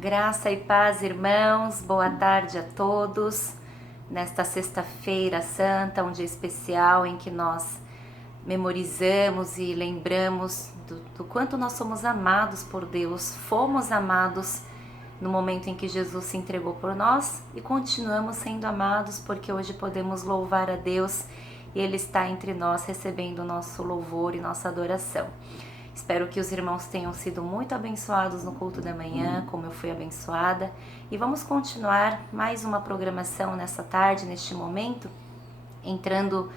Graça e paz, irmãos, boa tarde a todos. Nesta sexta-feira santa, um dia especial em que nós memorizamos e lembramos do quanto nós somos amados por Deus, fomos amados no momento em que Jesus se entregou por nós e continuamos sendo amados porque hoje podemos louvar a Deus e Ele está entre nós recebendo o nosso louvor e nossa adoração. Espero que os irmãos tenham sido muito abençoados no culto da manhã, como eu fui abençoada. E vamos continuar mais uma programação nessa tarde, neste momento, entrando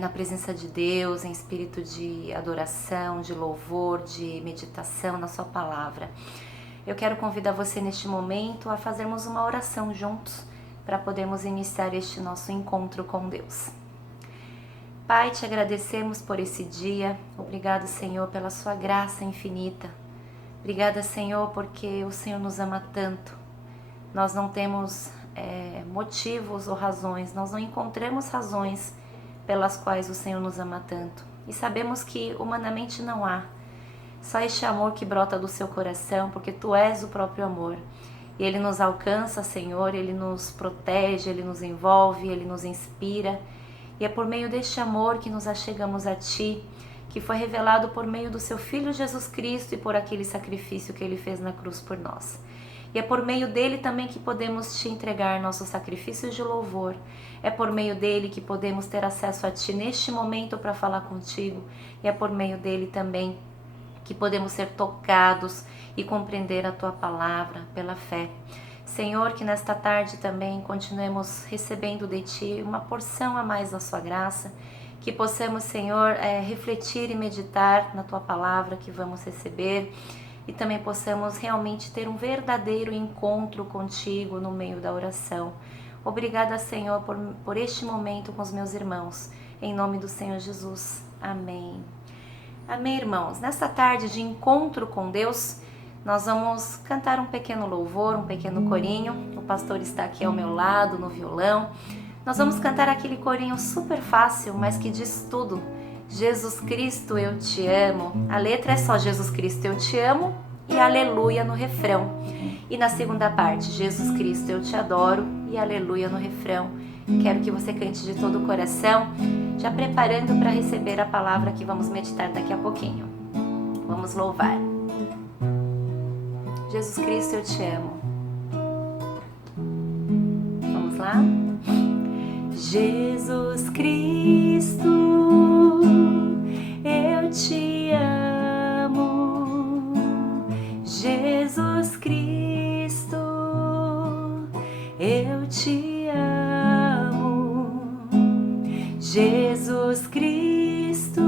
na presença de Deus, em espírito de adoração, de louvor, de meditação na sua palavra. Eu quero convidar você neste momento a fazermos uma oração juntos para podermos iniciar este nosso encontro com Deus. Pai, te agradecemos por esse dia. Obrigado, Senhor, pela sua graça infinita. Obrigada, Senhor, porque o Senhor nos ama tanto. Nós não temos motivos ou razões, nós não encontramos razões pelas quais o Senhor nos ama tanto. E sabemos que humanamente não há. Só este amor que brota do seu coração, porque Tu és o próprio amor. E Ele nos alcança, Senhor, Ele nos protege, Ele nos envolve, Ele nos inspira. E é por meio deste amor que nos achegamos a Ti, que foi revelado por meio do Seu Filho Jesus Cristo e por aquele sacrifício que Ele fez na cruz por nós. E é por meio dele também que podemos Te entregar nossos sacrifícios de louvor. É por meio dele que podemos ter acesso a Ti neste momento para falar contigo. E é por meio dele também que podemos ser tocados e compreender a Tua palavra pela fé. Senhor, que nesta tarde também continuemos recebendo de Ti uma porção a mais da Sua graça, que possamos, Senhor, refletir e meditar na Tua palavra que vamos receber e também possamos realmente ter um verdadeiro encontro contigo no meio da oração. Obrigada, Senhor, por este momento com os meus irmãos. Em nome do Senhor Jesus. Amém. Amém, irmãos. Nesta tarde de encontro com Deus, nós vamos cantar um pequeno louvor, um pequeno corinho. O pastor está aqui ao meu lado no violão. Nós vamos cantar aquele corinho super fácil, mas que diz tudo. Jesus Cristo, eu te amo. A letra é só Jesus Cristo, eu te amo e aleluia no refrão. E na segunda parte, Jesus Cristo, eu te adoro e aleluia no refrão. Quero que você cante de todo o coração, já preparando para receber a palavra que vamos meditar daqui a pouquinho. Vamos louvar. Jesus Cristo, eu te amo. Vamos lá? Jesus Cristo, eu te amo. Jesus Cristo, eu te amo. Jesus Cristo,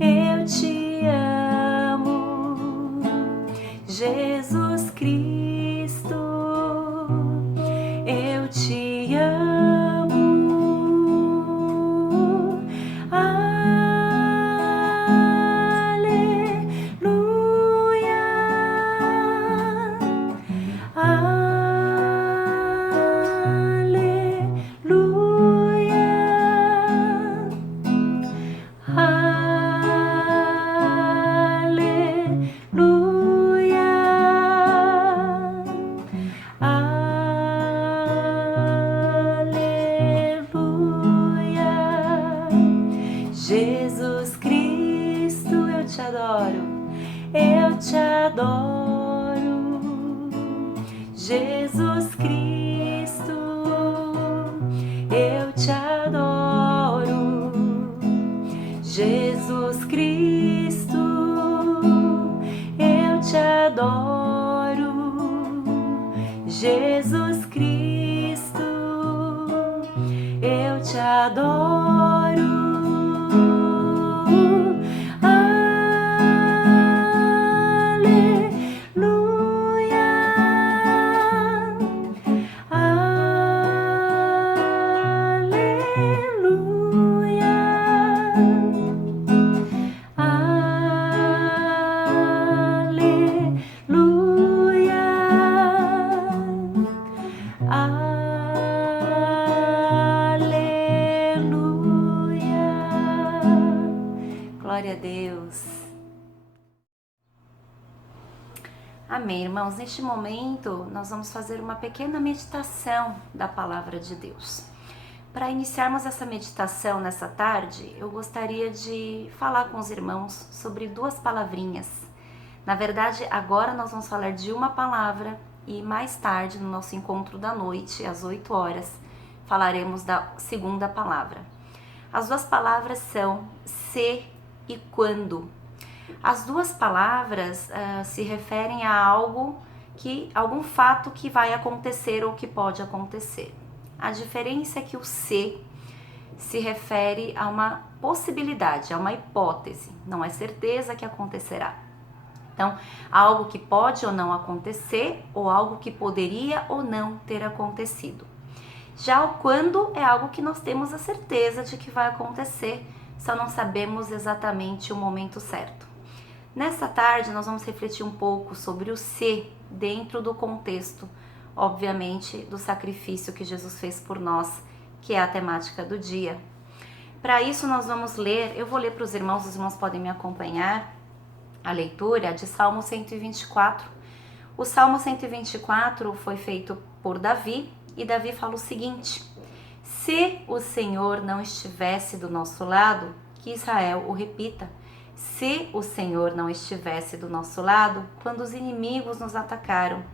eu te amo. Jesus Cristo, eu te amo. Aleluia. Aleluia. Jesus Cristo, eu te adoro, eu te adoro. Jesus Cristo, eu te adoro. Jesus Cristo, eu te adoro. Jesus Cristo, eu te adoro. Aleluia. Amém, irmãos. Neste momento, nós vamos fazer uma pequena meditação da palavra de Deus. Para iniciarmos essa meditação nessa tarde, eu gostaria de falar com os irmãos sobre duas palavrinhas. Na verdade, agora nós vamos falar de uma palavra e mais tarde, no nosso encontro da noite, às 8 horas, falaremos da segunda palavra. As duas palavras são se e quando. As duas palavras se referem a algum fato que vai acontecer ou que pode acontecer. A diferença é que o se refere a uma possibilidade, a uma hipótese, não é certeza que acontecerá. Então, algo que pode ou não acontecer, ou algo que poderia ou não ter acontecido. Já o quando é algo que nós temos a certeza de que vai acontecer, só não sabemos exatamente o momento certo. Nessa tarde, nós vamos refletir um pouco sobre o se dentro do contexto, obviamente, do sacrifício que Jesus fez por nós, que é a temática do dia. Para isso, nós vamos ler, eu vou ler para os irmãos podem me acompanhar, a leitura de Salmo 124. O Salmo 124 foi feito por Davi, e Davi fala o seguinte: se o Senhor não estivesse do nosso lado, que Israel o repita, se o Senhor não estivesse do nosso lado, quando os inimigos nos atacaram,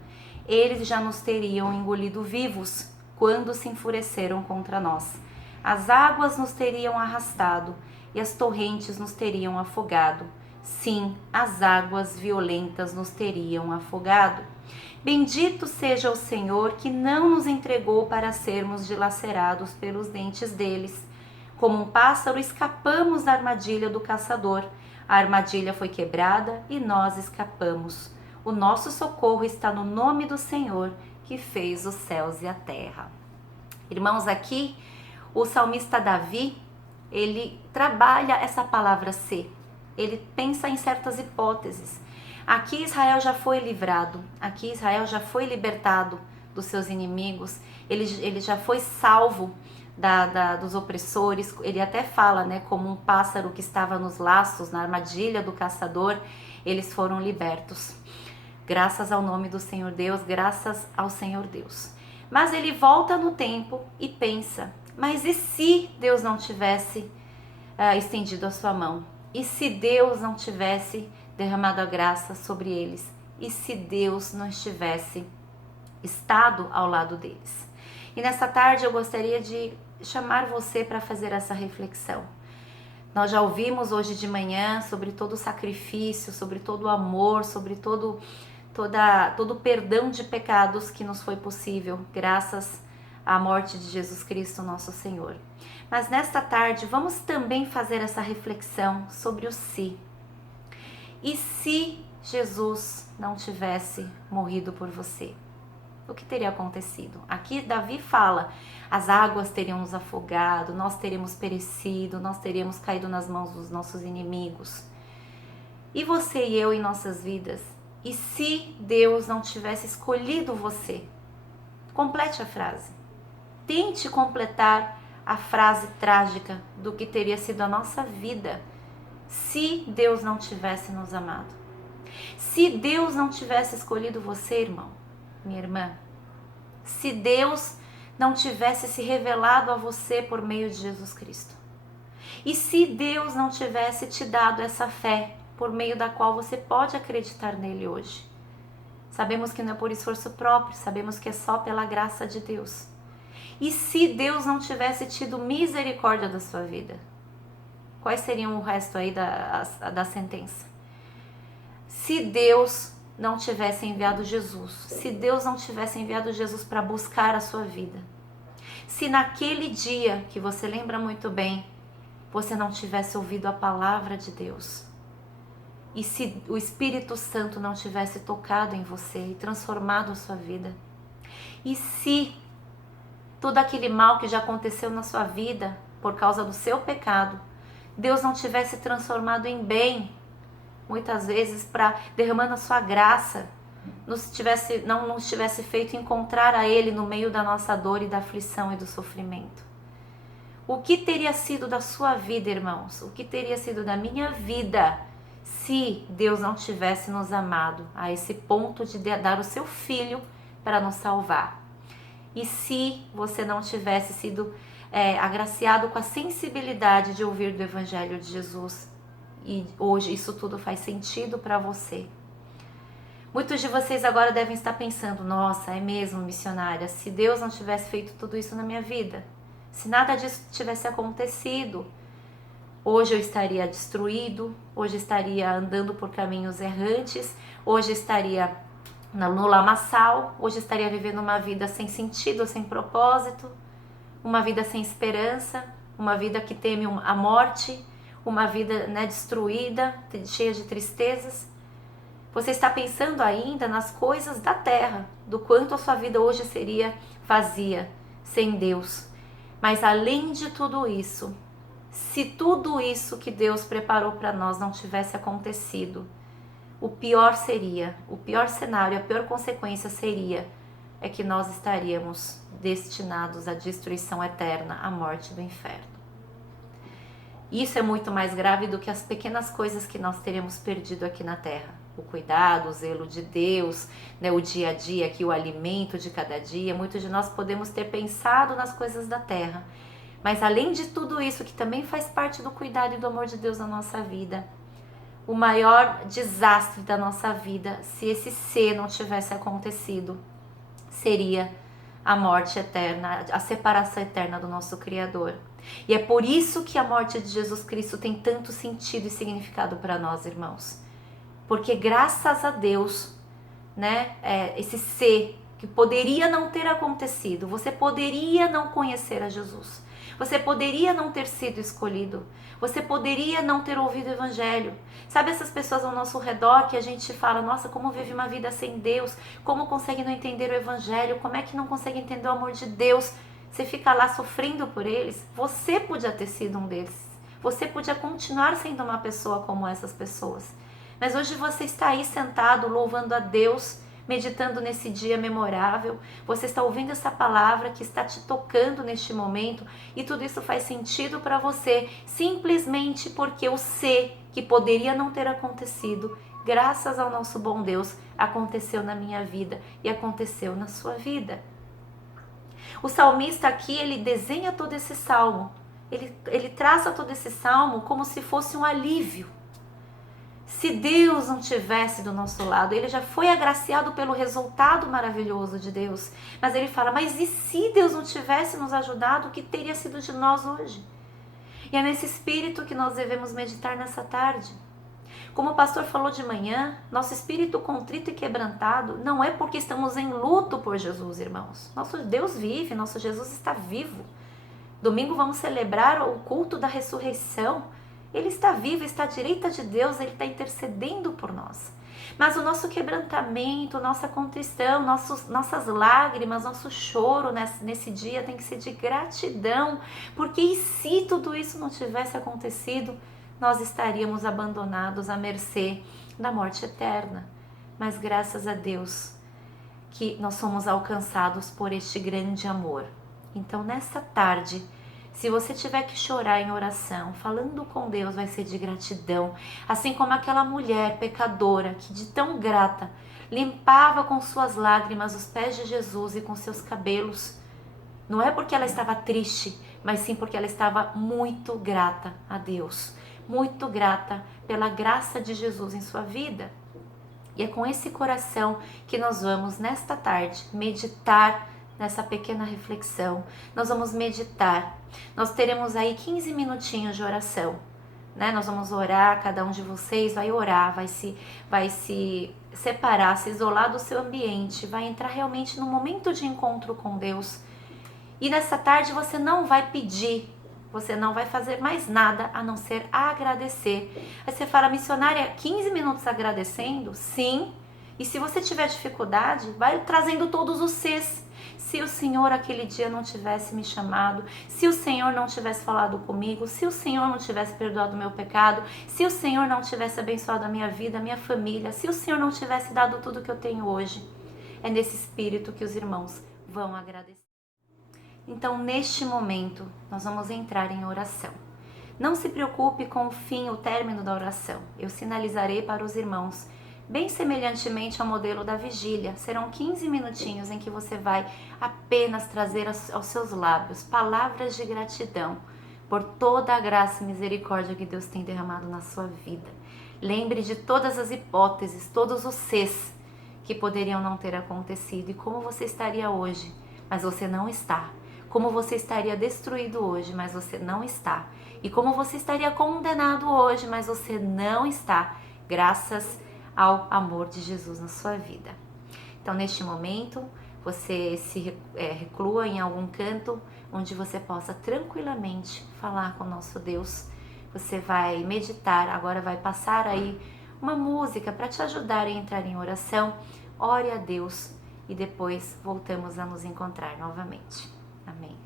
eles já nos teriam engolido vivos quando se enfureceram contra nós. As águas nos teriam arrastado e as torrentes nos teriam afogado. Sim, as águas violentas nos teriam afogado. Bendito seja o Senhor que não nos entregou para sermos dilacerados pelos dentes deles. Como um pássaro, escapamos da armadilha do caçador. A armadilha foi quebrada e nós escapamos. O nosso socorro está no nome do Senhor, que fez os céus e a terra. Irmãos, aqui o salmista Davi, ele trabalha essa palavra se. Ele pensa em certas hipóteses. Aqui Israel já foi livrado, aqui Israel já foi libertado dos seus inimigos, ele já foi salvo dos opressores. Ele até fala, como um pássaro que estava nos laços, na armadilha do caçador, eles foram libertos. Graças ao nome do Senhor Deus, graças ao Senhor Deus. Mas ele volta no tempo e pensa, mas e se Deus não tivesse estendido a sua mão? E se Deus não tivesse derramado a graça sobre eles? E se Deus não estivesse estado ao lado deles? E nessa tarde eu gostaria de chamar você para fazer essa reflexão. Nós já ouvimos hoje de manhã sobre todo o sacrifício, sobre todo o amor, sobre todo o perdão de pecados que nos foi possível graças à morte de Jesus Cristo, nosso Senhor. Mas nesta tarde vamos também fazer essa reflexão sobre o se. E se Jesus não tivesse morrido por você? O que teria acontecido? Aqui Davi fala, as águas teriam nos afogado, nós teríamos perecido, nós teríamos caído nas mãos dos nossos inimigos. E você e eu em nossas vidas? E se Deus não tivesse escolhido você? Complete a frase. Tente completar a frase trágica do que teria sido a nossa vida se Deus não tivesse nos amado. Se Deus não tivesse escolhido você, irmão, minha irmã, se Deus não tivesse se revelado a você por meio de Jesus Cristo, e se Deus não tivesse te dado essa fé por meio da qual você pode acreditar nele hoje. Sabemos que não é por esforço próprio, sabemos que é só pela graça de Deus. E se Deus não tivesse tido misericórdia da sua vida? Quais seriam o resto aí da sentença? Se Deus não tivesse enviado Jesus, se Deus não tivesse enviado Jesus para buscar a sua vida, se naquele dia, que você lembra muito bem, você não tivesse ouvido a palavra de Deus, e se o Espírito Santo não tivesse tocado em você e transformado a sua vida, e se todo aquele mal que já aconteceu na sua vida por causa do seu pecado, Deus não tivesse transformado em bem, muitas vezes derramando a sua graça, não nos tivesse feito encontrar a Ele no meio da nossa dor e da aflição e do sofrimento. O que teria sido da sua vida, irmãos? O que teria sido da minha vida se Deus não tivesse nos amado a esse ponto de dar o seu Filho para nos salvar. E se você não tivesse sido agraciado com a sensibilidade de ouvir do Evangelho de Jesus, e hoje isso tudo faz sentido para você. Muitos de vocês agora devem estar pensando, nossa, é mesmo, missionária, se Deus não tivesse feito tudo isso na minha vida, se nada disso tivesse acontecido, hoje eu estaria destruído, hoje estaria andando por caminhos errantes, hoje estaria no lamaçal, hoje estaria vivendo uma vida sem sentido, sem propósito, uma vida sem esperança, uma vida que teme a morte, uma vida destruída, cheia de tristezas. Você está pensando ainda nas coisas da terra, do quanto a sua vida hoje seria vazia, sem Deus. Mas além de tudo isso, se tudo isso que Deus preparou para nós não tivesse acontecido, o pior cenário, a pior consequência seria que nós estaríamos destinados à destruição eterna, à morte do inferno. Isso é muito mais grave do que as pequenas coisas que nós teremos perdido aqui na terra. O cuidado, o zelo de Deus, o dia a dia, aqui, o alimento de cada dia. Muitos de nós podemos ter pensado nas coisas da terra. Mas além de tudo isso, que também faz parte do cuidado e do amor de Deus na nossa vida, o maior desastre da nossa vida, se esse ser não tivesse acontecido, seria a morte eterna, a separação eterna do nosso Criador. E é por isso que a morte de Jesus Cristo tem tanto sentido e significado para nós, irmãos. Porque graças a Deus, esse ser que poderia não ter acontecido, você poderia não conhecer a Jesus, você poderia não ter sido escolhido, você poderia não ter ouvido o Evangelho. Sabe essas pessoas ao nosso redor que a gente fala, nossa, como vive uma vida sem Deus, como consegue não entender o Evangelho, como é que não consegue entender o amor de Deus? Você fica lá sofrendo por eles. Você podia ter sido um deles, você podia continuar sendo uma pessoa como essas pessoas. Mas hoje você está aí sentado, louvando a Deus, meditando nesse dia memorável. Você está ouvindo essa palavra que está te tocando neste momento e tudo isso faz sentido para você, simplesmente porque o ser que poderia não ter acontecido, graças ao nosso bom Deus, aconteceu na minha vida e aconteceu na sua vida. O salmista aqui, ele desenha todo esse salmo, ele traça todo esse salmo como se fosse um alívio. Se Deus não tivesse do nosso lado, ele já foi agraciado pelo resultado maravilhoso de Deus. Mas ele fala, mas e se Deus não tivesse nos ajudado, o que teria sido de nós hoje? E é nesse espírito que nós devemos meditar nessa tarde. Como o pastor falou de manhã, nosso espírito contrito e quebrantado não é porque estamos em luto por Jesus, irmãos. Nosso Deus vive, nosso Jesus está vivo. Domingo vamos celebrar o culto da ressurreição. Ele está vivo, está à direita de Deus, Ele está intercedendo por nós. Mas o nosso quebrantamento, nossa contrição, nossas lágrimas, nosso choro nesse dia tem que ser de gratidão. Porque e se tudo isso não tivesse acontecido, nós estaríamos abandonados à mercê da morte eterna. Mas graças a Deus que nós somos alcançados por este grande amor. Então nessa tarde, se você tiver que chorar em oração, falando com Deus, vai ser de gratidão. Assim como aquela mulher pecadora que de tão grata limpava com suas lágrimas os pés de Jesus e com seus cabelos. Não é porque ela estava triste, mas sim porque ela estava muito grata a Deus. Muito grata pela graça de Jesus em sua vida. E é com esse coração que nós vamos nesta tarde meditar nessa pequena reflexão. Nós vamos meditar. Nós teremos aí 15 minutinhos de oração, Nós vamos orar, cada um de vocês vai orar, vai se separar, se isolar do seu ambiente, vai entrar realmente no momento de encontro com Deus. E nessa tarde você não vai pedir, você não vai fazer mais nada a não ser agradecer. Aí você fala, missionária, 15 minutos agradecendo? Sim. E se você tiver dificuldade, vai trazendo todos os seus. Se o Senhor aquele dia não tivesse me chamado, se o Senhor não tivesse falado comigo, se o Senhor não tivesse perdoado o meu pecado, se o Senhor não tivesse abençoado a minha vida, a minha família, se o Senhor não tivesse dado tudo que eu tenho hoje, é nesse espírito que os irmãos vão agradecer. Então, neste momento, nós vamos entrar em oração. Não se preocupe com o fim, o término da oração. Eu sinalizarei para os irmãos, bem semelhantemente ao modelo da vigília. Serão 15 minutinhos em que você vai apenas trazer aos seus lábios palavras de gratidão por toda a graça e misericórdia que Deus tem derramado na sua vida. Lembre de todas as hipóteses, todos os sês que poderiam não ter acontecido e como você estaria hoje, mas você não está. Como você estaria destruído hoje, mas você não está. E como você estaria condenado hoje, mas você não está, graças ao amor de Jesus na sua vida. Então, neste momento, você se reclua em algum canto onde você possa tranquilamente falar com o nosso Deus. Você vai meditar, agora vai passar aí uma música para te ajudar a entrar em oração. Ore a Deus e depois voltamos a nos encontrar novamente. Amém.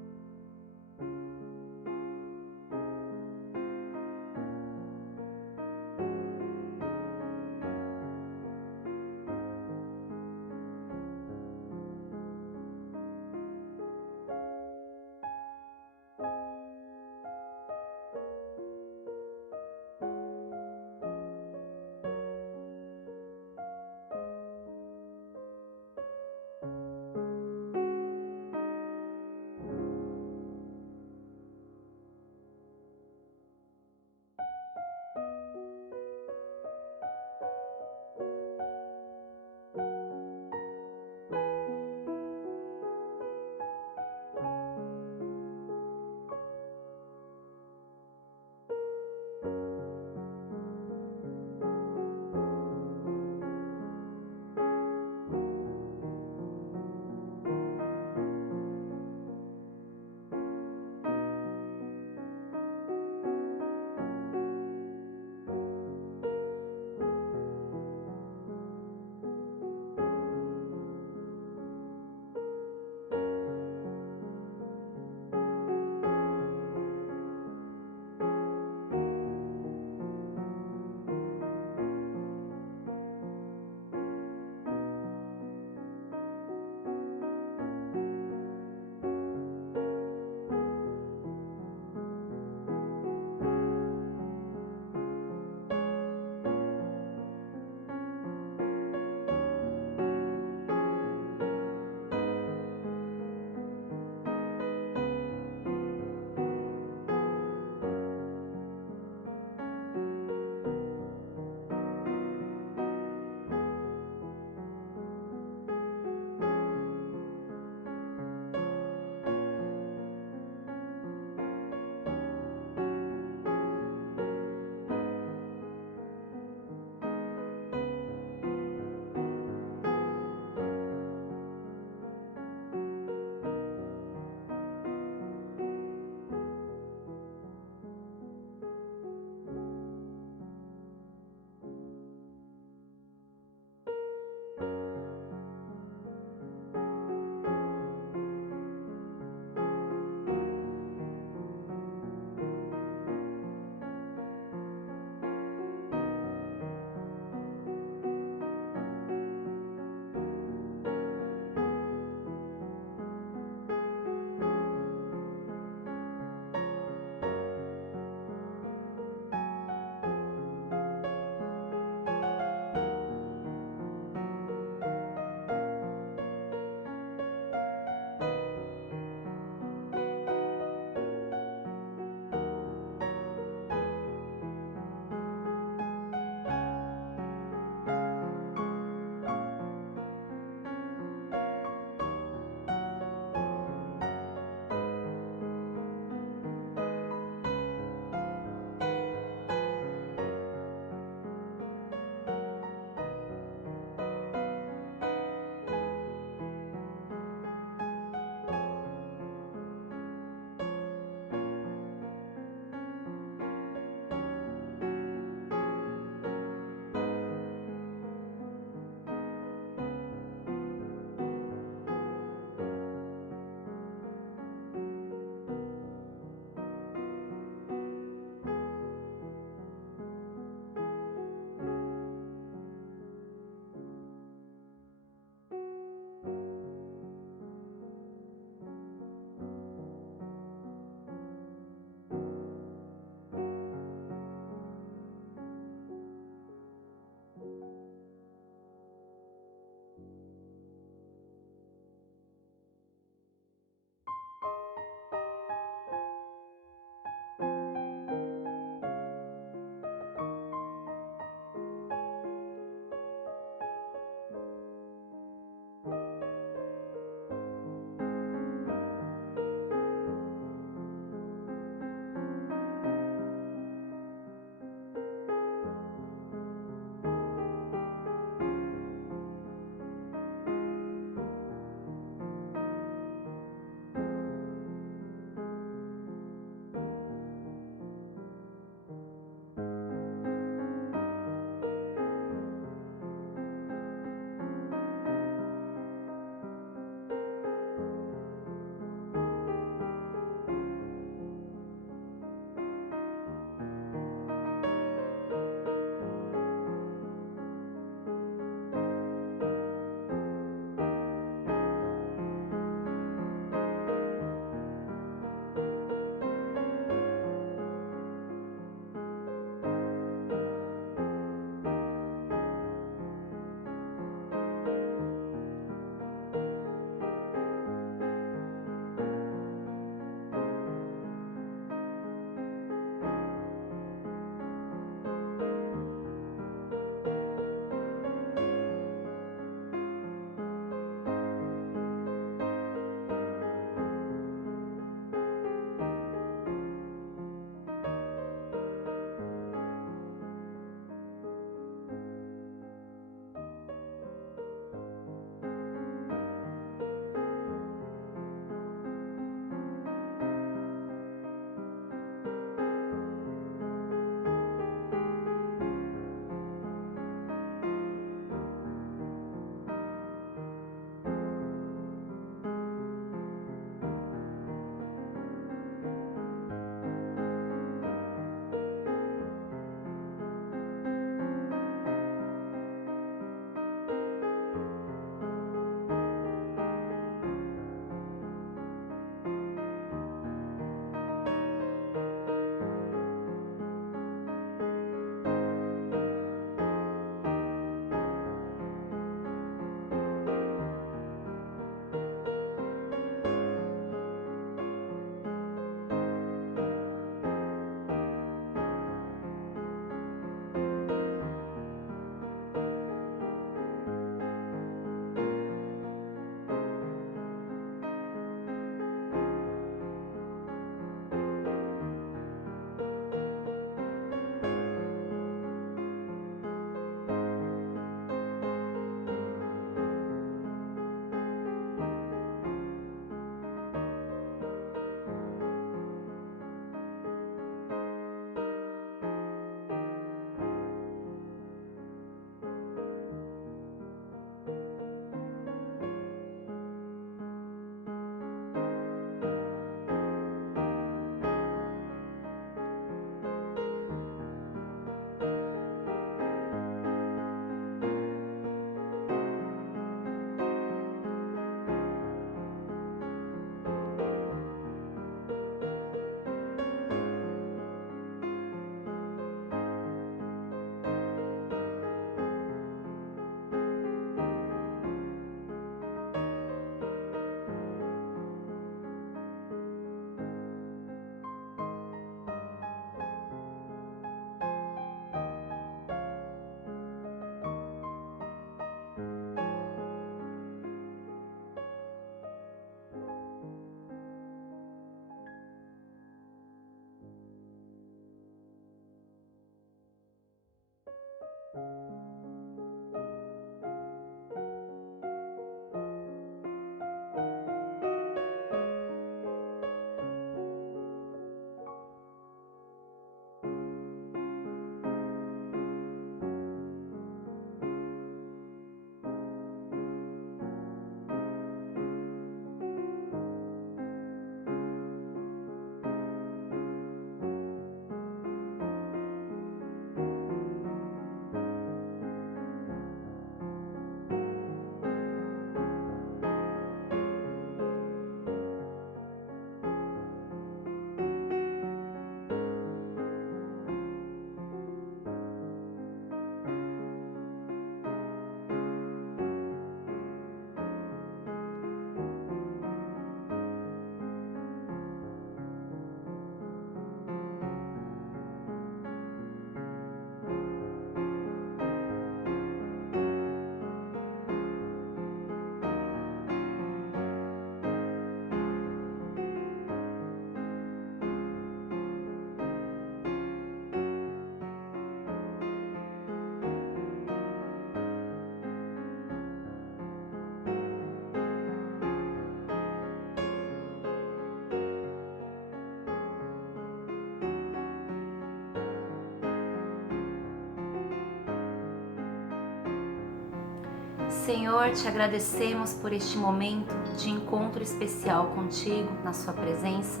Senhor, te agradecemos por este momento de encontro especial contigo, na sua presença.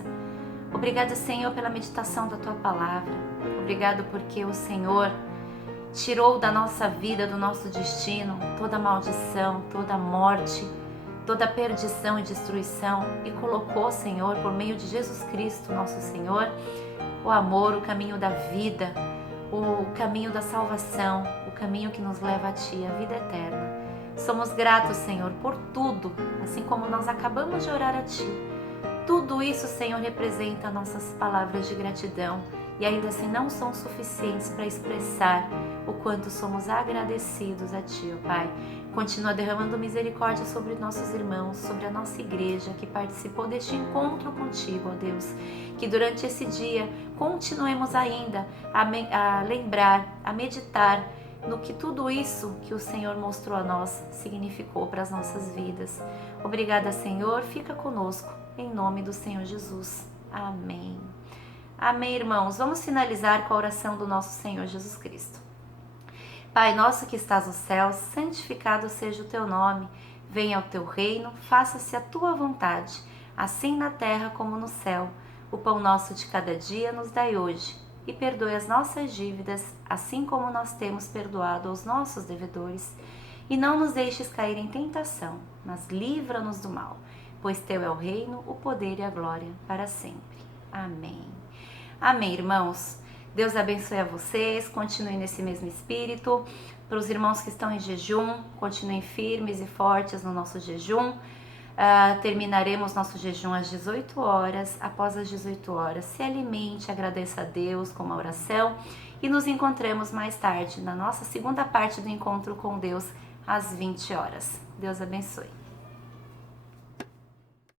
Obrigado, Senhor, pela meditação da tua palavra. Obrigado porque o Senhor tirou da nossa vida, do nosso destino, toda maldição, toda morte, toda perdição e destruição e colocou, Senhor, por meio de Jesus Cristo, nosso Senhor, o amor, o caminho da vida, o caminho da salvação, o caminho que nos leva a Ti, a vida eterna. Somos gratos, Senhor, por tudo, assim como nós acabamos de orar a Ti. Tudo isso, Senhor, representa nossas palavras de gratidão e ainda assim não são suficientes para expressar o quanto somos agradecidos a Ti, ó Pai. Continua derramando misericórdia sobre nossos irmãos, sobre a nossa igreja que participou deste encontro contigo, ó Deus. Que durante esse dia continuemos ainda a lembrar, a meditar no que tudo isso que o Senhor mostrou a nós significou para as nossas vidas. Obrigada, Senhor, fica conosco, em nome do Senhor Jesus. Amém. Amém, irmãos. Vamos finalizar com a oração do nosso Senhor Jesus Cristo. Pai nosso que estás no céu, santificado seja o teu nome. Venha o teu reino, faça-se a tua vontade, assim na terra como no céu. O pão nosso de cada dia nos dai hoje, e perdoe as nossas dívidas, assim como nós temos perdoado aos nossos devedores. E não nos deixes cair em tentação, mas livra-nos do mal, pois teu é o reino, o poder e a glória para sempre. Amém. Amém, irmãos. Deus abençoe a vocês, continuem nesse mesmo espírito. Para os irmãos que estão em jejum, continuem firmes e fortes no nosso jejum. Terminaremos nosso jejum às 18 horas. Após as 18 horas, se alimente, agradeça a Deus com uma oração e nos encontramos mais tarde na nossa segunda parte do encontro com Deus às 20 horas. Deus abençoe.